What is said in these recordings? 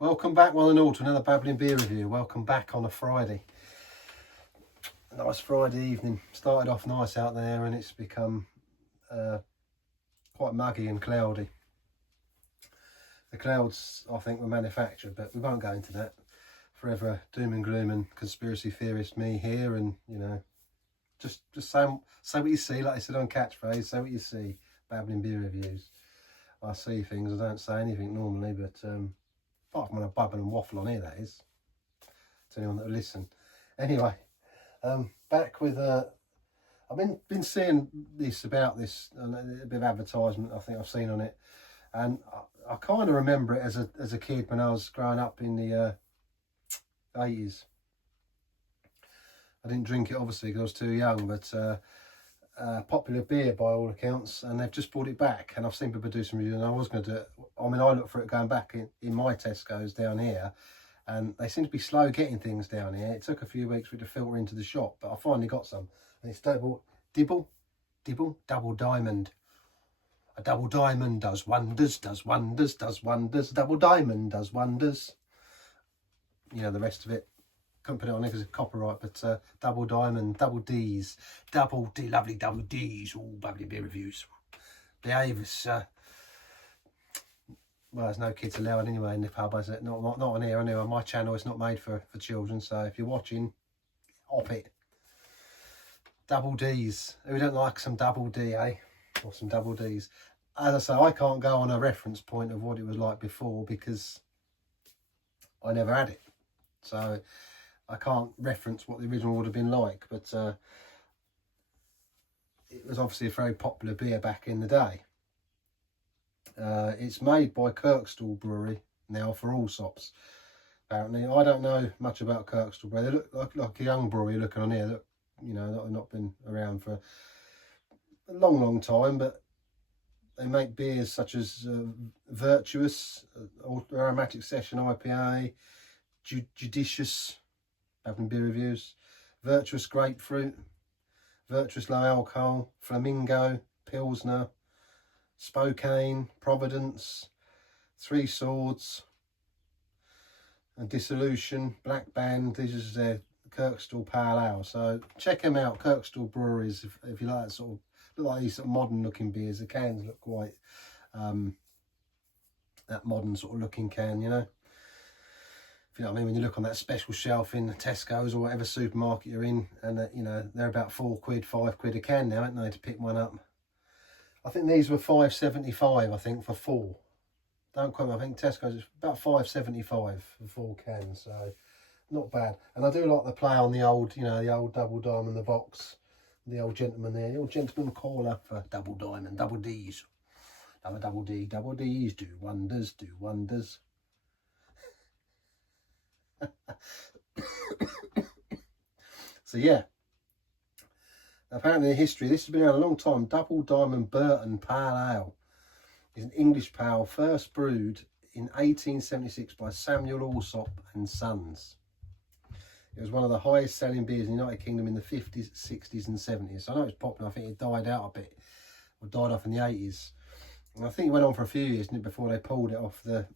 Welcome back one and all to another Babbling beer review. Welcome back on a Friday. A nice Friday evening. Started off nice out there and it's become quite muggy and cloudy. The clouds I think were manufactured, but we won't go into that. Forever doom and gloom and conspiracy theorist me here, and you know, just say what you see, like I said on Catchphrase, say what you see. Babbling beer reviews. I see things, I don't say anything normally, but apart from when I bubble and waffle on here, that is, to anyone that will listen. Anyway, back with I've been seeing about this, a bit of advertisement I think I've seen on it, and I kind of remember it as a kid when I was growing up in the 80s. I didn't drink it obviously because I was too young, but popular beer by all accounts, and they've just brought it back, and I've seen people do some reviews, and I was going to do it. I mean, I looked for it going back in my Tesco's down here, and they seem to be slow getting things down here. It took a few weeks for it to filter into the shop, but I finally got some, and it's double diamond. A double diamond does wonders, does wonders, does wonders. A double diamond does wonders. You know the rest of it. Couldn't put it on there because it's copyright, but double diamond, double D's, double D, lovely double D's, all bubbly beer reviews. Behave as, well, there's no kids allowed anyway in the pub, is it? Not on here anyway. My channel is not made for children, so if you're watching, off it. Double D's. Who don't like some double D, eh? Or some double D's. As I say, I can't go on a reference point of what it was like before because I never had it. So I can't reference what the original would have been like, but it was obviously a very popular beer back in the day. It's made by Kirkstall Brewery now for Allsops. Apparently, I don't know much about Kirkstall Brewery. They look like a young brewery looking on here. Look, you know, not been around for a long time, but they make beers such as Virtuous, Aromatic Session IPA, Judicious, Babbling beer reviews, Virtuous Grapefruit, Virtuous Low Alcohol, Flamingo, Pilsner, Spokane, Providence, Three Swords, and Dissolution, Black Band. This is their Kirkstall Pale Ale. So check them out, Kirkstall Breweries, if you like that sort of, look like these sort of modern looking beers. The cans look quite that modern sort of looking can, you know. You know what I mean, when you look on that special shelf in Tesco's or whatever supermarket you're in, and you know, they're about £4, £5 a can now, aren't they, to pick one up. I think these were £5.75, I think, for 4. Don't quote me, I think Tesco's is about £5.75 for 4 cans, so not bad. And I do like the play on the old, you know, the old double diamond, the box, the old gentleman there, the old gentleman caller for double diamond, double D's. Double D's do wonders, do wonders. So yeah, apparently in history, this has been around a long time. Double Diamond Burton Pale Ale is an English pale first brewed in 1876 by Samuel Allsop and Sons. It was one of the highest selling beers in the United Kingdom in the 50s, 60s and 70s. So I know it's popular. I think it died out a bit, or died off in the 80s. And I think it went on for a few years, didn't it, before they pulled it off the,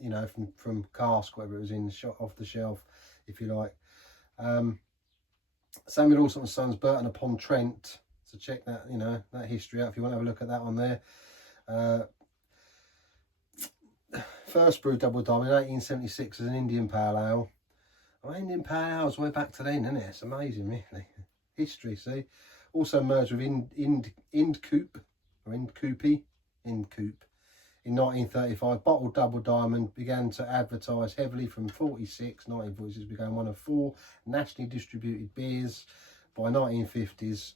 you know, from cask, whatever it was in, off the shelf, if you like. Samuel Allsop and Sons, Burton upon Trent. So check that, you know, that history out if you want to have a look at that on there. First brewed double diamond in 1876 as an Indian Pale Ale. Oh, Indian Pale Ales way back to then, isn't it? It's amazing, really. History, see. Also merged with Indcoop in 1935. Bottled double diamond began to advertise heavily from 1946 became one of 4 nationally distributed beers by the 1950s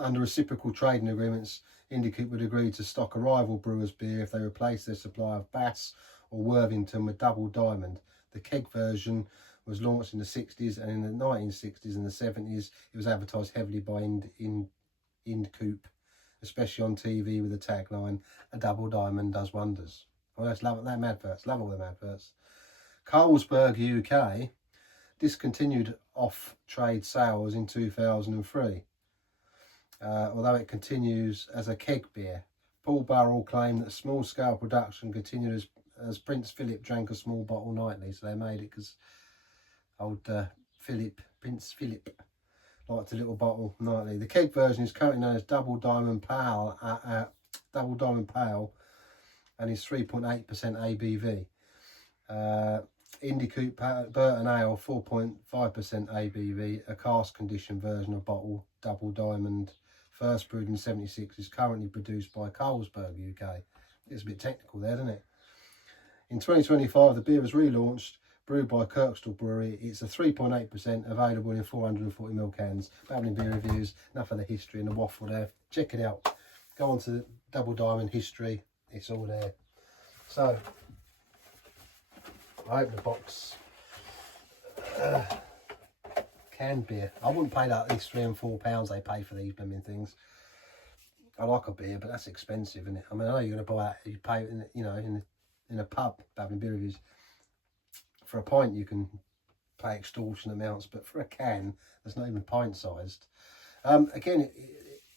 under reciprocal trading agreements. Indcoop would agree to stock a rival brewer's beer if they replaced their supply of Bass or Worthington with double diamond. The keg version was launched in the 60s, and in the 1960s and the 70s it was advertised heavily by Indcoop, especially on TV with the tagline, "A double diamond does wonders." I just love them adverts, love all them adverts. Carlsberg UK discontinued off-trade sales in 2003, although it continues as a keg beer. Paul Burrell claimed that small-scale production continued as Prince Philip drank a small bottle nightly, so they made it because old Prince Philip liked a little bottle nightly. The keg version is currently known as Double Diamond Pale, and is 3.8% ABV. Indie Coupe Burton Ale, 4.5% ABV, a cask condition version of bottle Double Diamond, first brewed in 76, is currently produced by Carlsberg UK. It's a bit technical there, isn't it? In 2025, the beer was relaunched, brewed by Kirkstall Brewery. It's a 3.8%, available in 440ml cans. Babbling Beer Reviews, enough of the history and the waffle there. Check it out. Go on to the Double Diamond history. It's all there. So, I open the box. Canned beer. I wouldn't pay that at least £3 and £4 they pay for these blooming things. I like a beer, but that's expensive, isn't it? I mean, I know you're going to buy it, you pay it, in a pub, Babbling Beer Reviews. For a pint, you can pay extortionate amounts, but for a can, that's not even pint-sized. Again,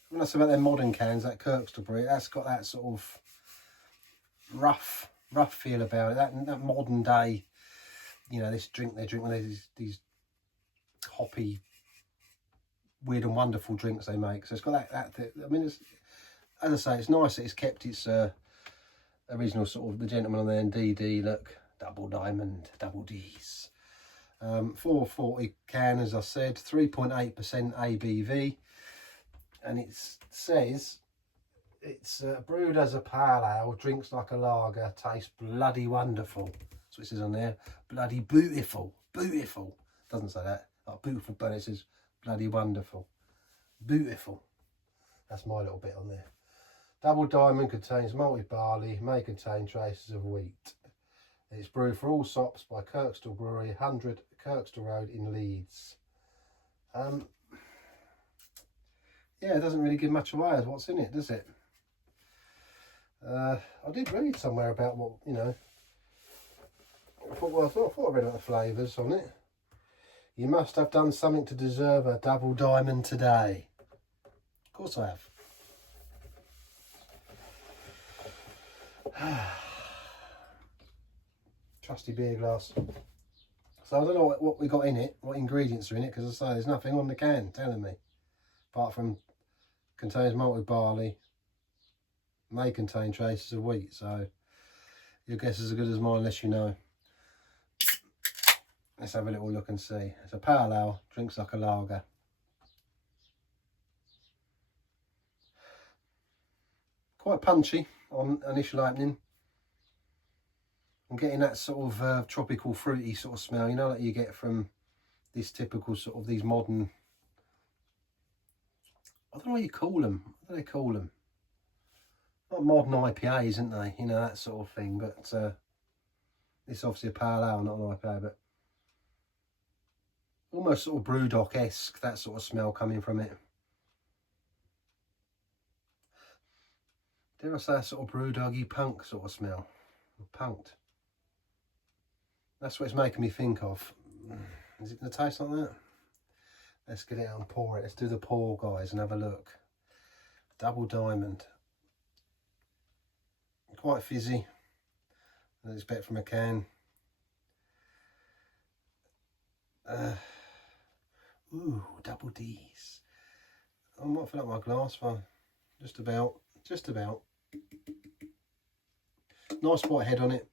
when I say about their modern cans, that Kirkstall Brewery, that's got that sort of rough feel about it. That modern day, this drink they drink when there's these hoppy, weird and wonderful drinks they make. So it's got that I mean, as I say, it's nice that it's kept its original sort of the gentleman on there, DD look, Double Diamond, double D's. 440 can, as I said, 3.8% ABV, and it says it's brewed as a pale ale, drinks like a lager, tastes bloody wonderful. That's what it says on there. Bloody beautiful. Doesn't say that. Like beautiful, but it says bloody wonderful. Beautiful. That's my little bit on there. Double Diamond contains malted barley, may contain traces of wheat. It's brewed for all sops by Kirkstall Brewery, 100 Kirkstall Road in Leeds. Yeah, it doesn't really give much away as what's in it, does it? I did read somewhere about what, I thought I read about the flavours on it. You must have done something to deserve a Double Diamond today. Of course I have. Trusty beer glass. So I don't know what we got in it, what ingredients are in it, because I say there's nothing on the can telling me. Apart from contains malted barley, may contain traces of wheat, so your guess is as good as mine unless you know. Let's have a little look and see. It's a pale ale, drinks like a lager. Quite punchy on initial opening. I'm getting that sort of tropical fruity sort of smell, that you get from this typical sort of these modern, I don't know what you call them. What do they call them? Not modern IPAs, isn't they? That sort of thing. But it's obviously a pale ale, not an IPA, but almost sort of Brewdog-esque, that sort of smell coming from it. Dare I say a sort of Brewdoggy punk sort of smell? Punked. That's what it's making me think of. Is it going to taste like that? Let's get it out and pour it. Let's do the pour, guys, and have a look. Double Diamond. Quite fizzy. I'd expect from a can. Ooh, double D's. I might fill up my glass for just about. Nice white head on it.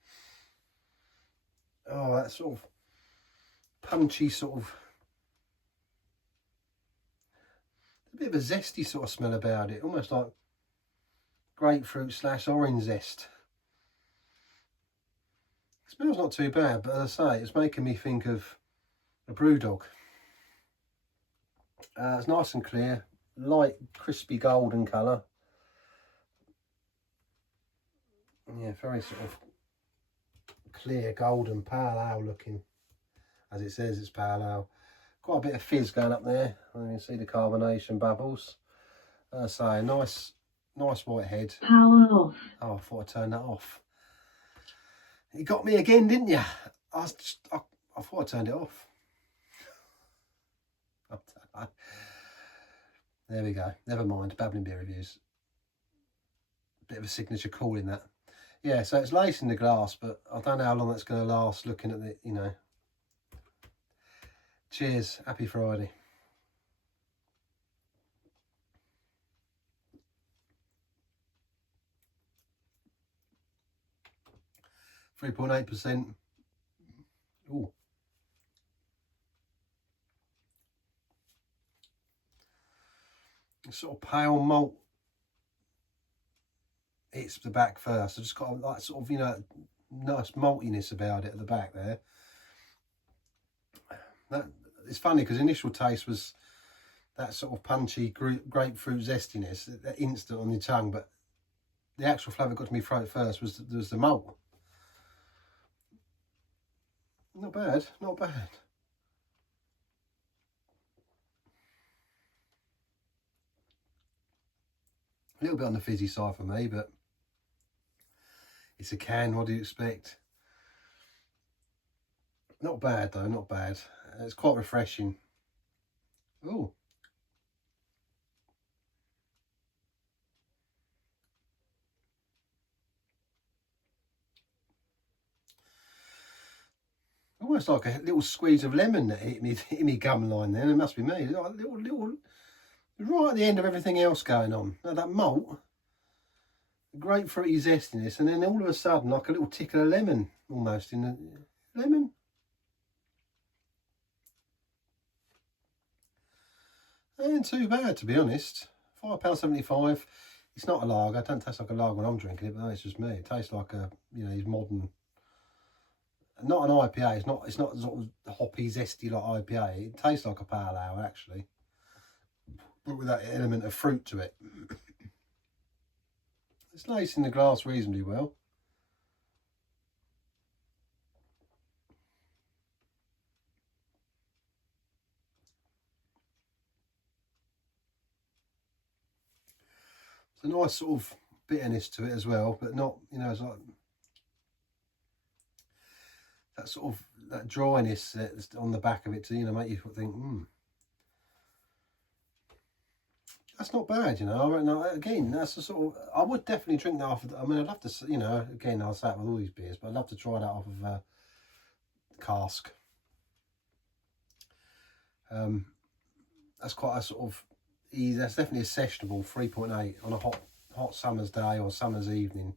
Oh, that sort of punchy sort of, a bit of a zesty sort of smell about it, almost like grapefruit / orange zest. It smells not too bad, but as I say, it's making me think of a Brewdog. It's nice and clear, light crispy golden colour. Yeah, very sort of clear golden pale ale looking, as it says it's pale ale. Quite a bit of fizz going up there. You can see the carbonation bubbles. As I say, nice white head. Power off. Oh, I thought I'd turn that off. You got me again, didn't you? I thought I turned it off. There we go. Never mind. Babbling Beer Reviews. Bit of a signature call in that. Yeah, so it's lacing the glass, but I don't know how long that's going to last looking at the, you know. Cheers. Happy Friday. %3.8%. Ooh. Sort of pale malt. It's the back first. I just got like sort of, you know, nice maltiness about it at the back there. That it's funny because initial taste was that sort of punchy grapefruit zestiness, that instant on your tongue, but the actual flavour got to my throat first was the malt. Not bad, not bad. A little bit on the fizzy side for me, but it's a can, what do you expect? Not bad though, not bad. It's quite refreshing. Oh. Almost like a little squeeze of lemon that hit me gum line then. It must be me. Like a little, right at the end of everything else going on. Now that malt, grapefruity zestiness, and then all of a sudden like a little tickle of lemon almost in the lemon. Ain't too bad, to be honest. £5.75. It's not a lager. It doesn't taste like a lager when I'm drinking it, but it's just me. It tastes like a, you know, these modern. Not an IPA. It's not sort of hoppy, zesty like IPA. It tastes like a pale ale actually, but with that element of fruit to it. It's lacing the glass reasonably well. It's a nice sort of bitterness to it as well, but not, you know, it's like that sort of that dryness that's on the back of it to, you know, make you think, that's not bad, you know. I reckon, again, that's the sort of, I would definitely drink that off. I mean, I'd love to, you know, again, I'll say it with all these beers, but I'd love to try that off of cask. That's quite a sort of easy. That's definitely a sessionable 3.8 on a hot summer's day or summer's evening.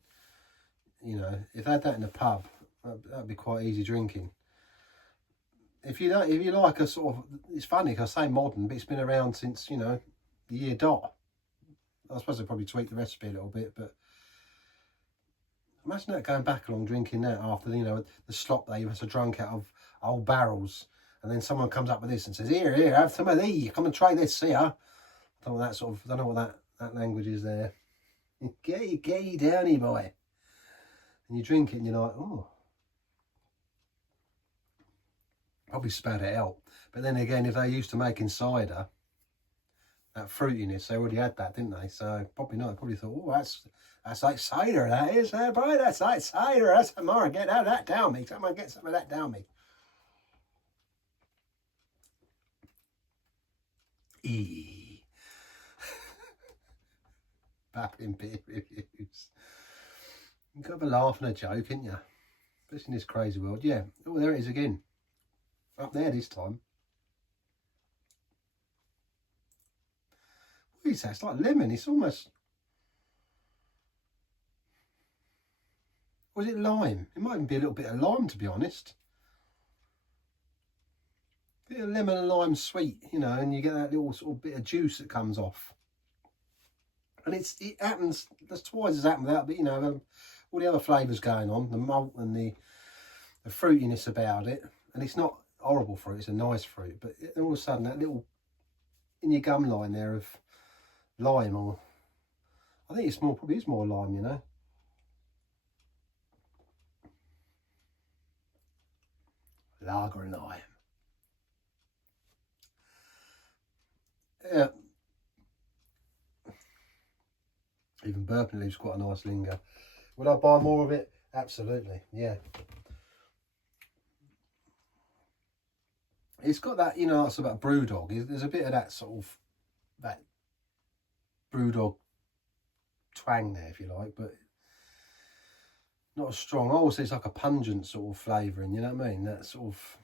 You know, if I had that in a pub, that'd be quite easy drinking. If you like a sort of, it's funny because I say modern, but it's been around since, you know, the year dot. I suppose I probably tweaked the recipe a little bit, but imagine that going back along drinking that after, you know, the slop they must have drunk out of old barrels, and then someone comes up with this and says, here, have some of these, come and try this here. I don't know what that sort of, I don't know what that language is there. Get you downy boy. And you drink it and you're like, oh. Probably spat it out. But then again, if they're used to making cider, that fruitiness, they already had that, didn't they? So probably not. Probably thought, oh, that's like cider, that is, boy. That's like cider. That's more. Get that down me. Someone get some of that down me. Babbling beer reviews. You can have a laugh and a joke, ain't you? Especially in this crazy world. Yeah. Oh, there it is again. Up there this time. What is that? It's like lemon. It's almost... Was it lime? It might even be a little bit of lime, to be honest. Bit of lemon and lime sweet, you know, and you get that little sort of bit of juice that comes off. And it happens, that's twice as happened without, but you know, all the other flavours going on, the malt and the fruitiness about it. And it's not horrible fruit, it's a nice fruit, but all of a sudden that little, in your gum line there of lime, or I think it's more, probably is more lime, you know. Lager and lime. Yeah. Even bourbon leaves quite a nice linger. Would I buy more of it? Absolutely, yeah. It's got that, you know, that's about Brewdog. There's a bit of that sort of, that Brewdog twang there, if you like, but not as strong. I always say it's like a pungent sort of flavouring, you know what I mean? That sort of,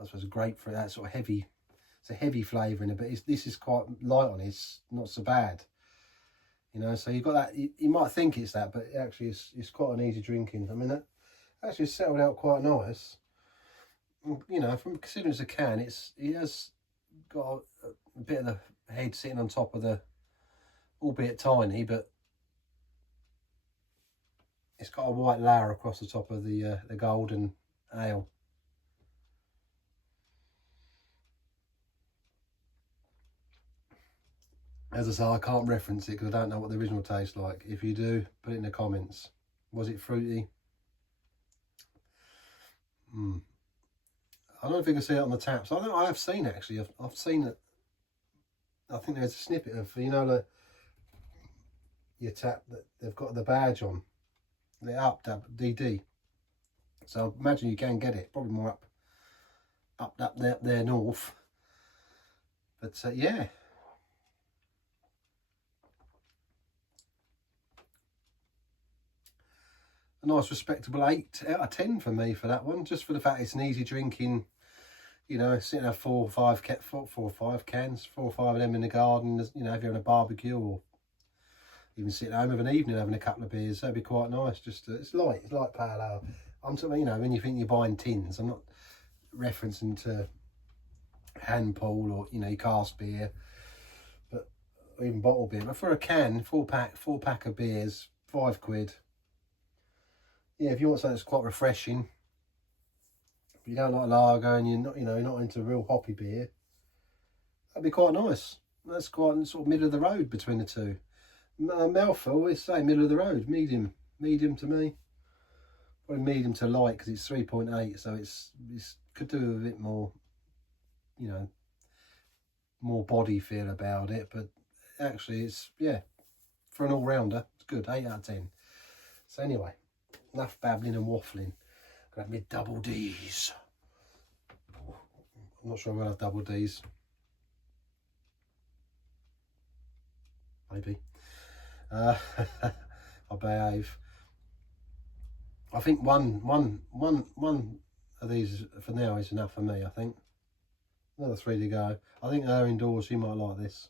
I suppose, grapefruit, that sort of heavy, it's a heavy flavouring, but this is quite light on it. It's not so bad, you know. So you've got that, you might think it's that, but actually it's quite an easy drinking. I mean, that actually settled out quite nice. You know, from considering it's a can, it has got a bit of the head sitting on top of the, albeit tiny, but it's got a white layer across the top of the golden ale. As I say, I can't reference it because I don't know what the original tastes like. If you do, put it in the comments. Was it fruity? I don't know if you can see it on the taps. I think I have seen, actually. I've seen it. I think there's a snippet of, you know, your tap that they've got the badge on. They're up DD. So I imagine you can get it. Probably more up there north. But yeah. A nice respectable 8 out of 10 for me for that one, just for the fact it's an easy drinking, you know, sitting there 4 or 5 cans, 4 or 5 of them in the garden, you know, if you're on a barbecue or even sitting home of an evening having a couple of beers, that'd be quite nice. Just it's light pale ale. I'm talking, you know, when you think you're buying tins, I'm not referencing to hand pull or, you know, your cask beer, but or even bottle beer. But for a can, four pack of beers, £5. Yeah, if you want something that's quite refreshing, if you don't like lager and you're not, you know, you're not into real hoppy beer, that'd be quite nice. That's quite sort of middle of the road between the two. Mouthful, always say middle of the road, medium to me. Probably medium to light because it's 3.8, so it's could do a bit more, you know, more body feel about it. But actually, it's, yeah, for an all rounder, it's good. 8 out of 10. So anyway. Enough babbling and waffling. Grab me double D's. I'm not sure I'm going to have double D's. Maybe. I behave. I think one of these for now is enough for me, I think. Another 3 to go. I think her indoors, she might like this.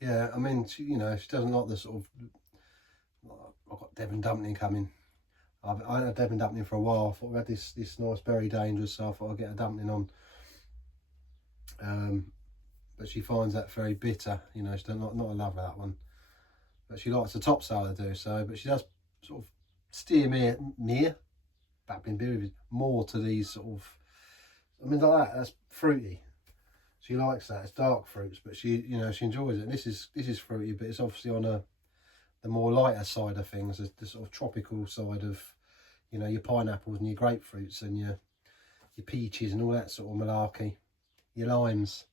Yeah, I mean, she, you know, she doesn't like the sort of, I've got Devon dumpling coming. I had a Devon dumpling for a while. I thought we had this nice berry dangerous, so I thought I'd get a dumpling on. But she finds that very bitter, you know, she does not a lover of that one. But she likes the top side to do so, but she does sort of steer me babbling beer more to these sort of, I mean, like that's fruity. She likes that. It's dark fruits, but she, you know, she enjoys it. And this is fruity, but it's obviously on the more lighter side of things, the sort of tropical side of, you know, your pineapples and your grapefruits and your peaches and all that sort of malarkey, your limes,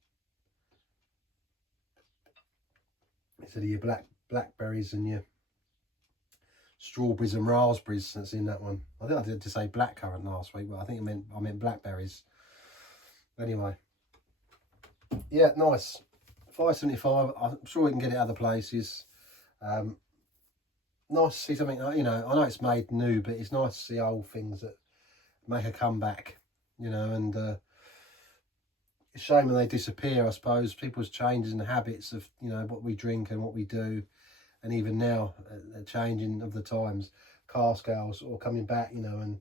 instead of your blackberries and your strawberries and raspberries that's in that one. I think I did to say blackcurrant last week, but I think I meant blackberries. Anyway. Yeah, nice. £5.75. I'm sure we can get it other places. Nice to see something, you know, I know it's made new, but it's nice to see old things that make a comeback, you know, and it's a shame when they disappear, I suppose. People's changes and habits of, you know, what we drink and what we do, and even now, the changing of the times, cask ales or coming back, you know, and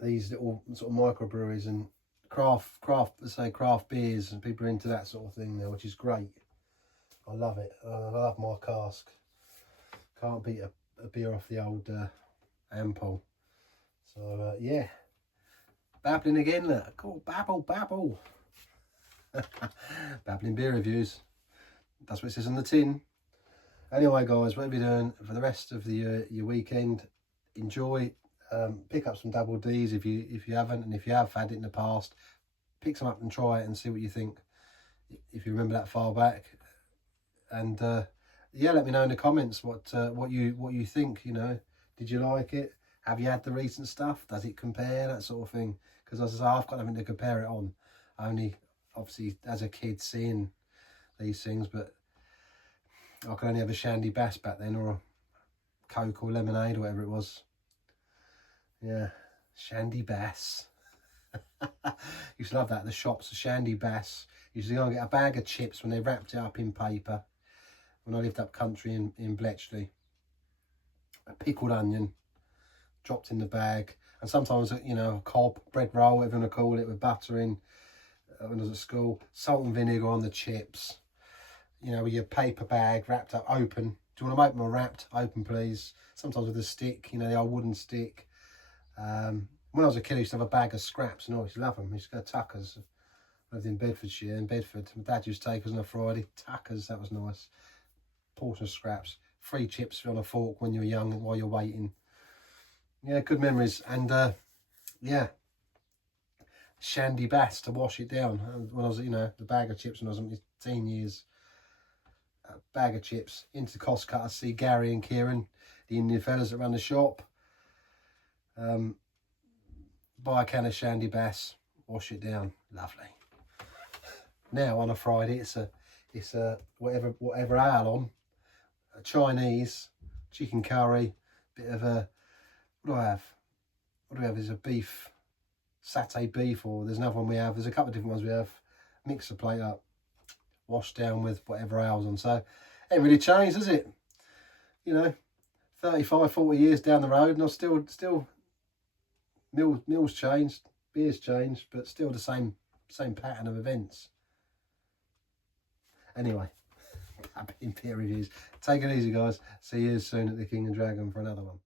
these little sort of microbreweries and craft beers, and people are into that sort of thing now, which is great. I love it. I love my cask. Can't beat a beer off the old ampoule. So yeah, babbling again. Look, cool. Babble. Babbling beer reviews. That's what it says on the tin. Anyway, guys, whatever you're doing for the rest of your weekend, enjoy. Pick up some double D's if you haven't, and if you have had it in the past, pick some up and try it and see what you think, if you remember that far back. And yeah, let me know in the comments what you think. You know, did you like it? Have you had the recent stuff? Does it compare? That sort of thing. Because as I say, I've got nothing to compare it on. obviously as a kid seeing these things, but I could only have a Shandy Bass back then, or a Coke or lemonade or whatever it was. Yeah, Shandy Bass. Used to love that at the shops, the Shandy Bass. Used to go and get a bag of chips when they wrapped it up in paper. When I lived up country in Bletchley. A pickled onion, dropped in the bag. And sometimes, you know, a cob, bread roll, whatever you want to call it, with butter in. When I was at school, salt and vinegar on the chips. You know, with your paper bag wrapped up, open. Do you want them open or wrapped? Open, please. Sometimes with a stick, you know, the old wooden stick. When I was a kid, I used to have a bag of scraps, and I always loved them. I used to go to Tuckers. I lived in Bedfordshire, in Bedford. My dad used to take us on a Friday. Tuckers, that was nice. Portion of scraps. Free chips on a fork when you're young, while you're waiting. Yeah, good memories. And, yeah, Shandy Bass to wash it down. When I was, you know, the bag of chips when I was in my teen years. A bag of chips into the cost cutter, see Gary and Kieran, the Indian fellas that run the shop. Buy a can of Shandy Bass, wash it down, lovely. Now on a Friday, it's a whatever ale on, a Chinese, chicken curry, bit of a, what do I have? What do we have? There's a beef, satay beef, or there's another one we have. There's a couple of different ones we have. Mix the plate up, wash down with whatever ale's on. So, ain't really changed, has it? You know, 35, 40 years down the road, and I'm still. Meals changed, beers changed, but still the same pattern of events. Anyway, Babbling Beer Reviews. Take it easy, guys. See you soon at the King and Dragon for another one.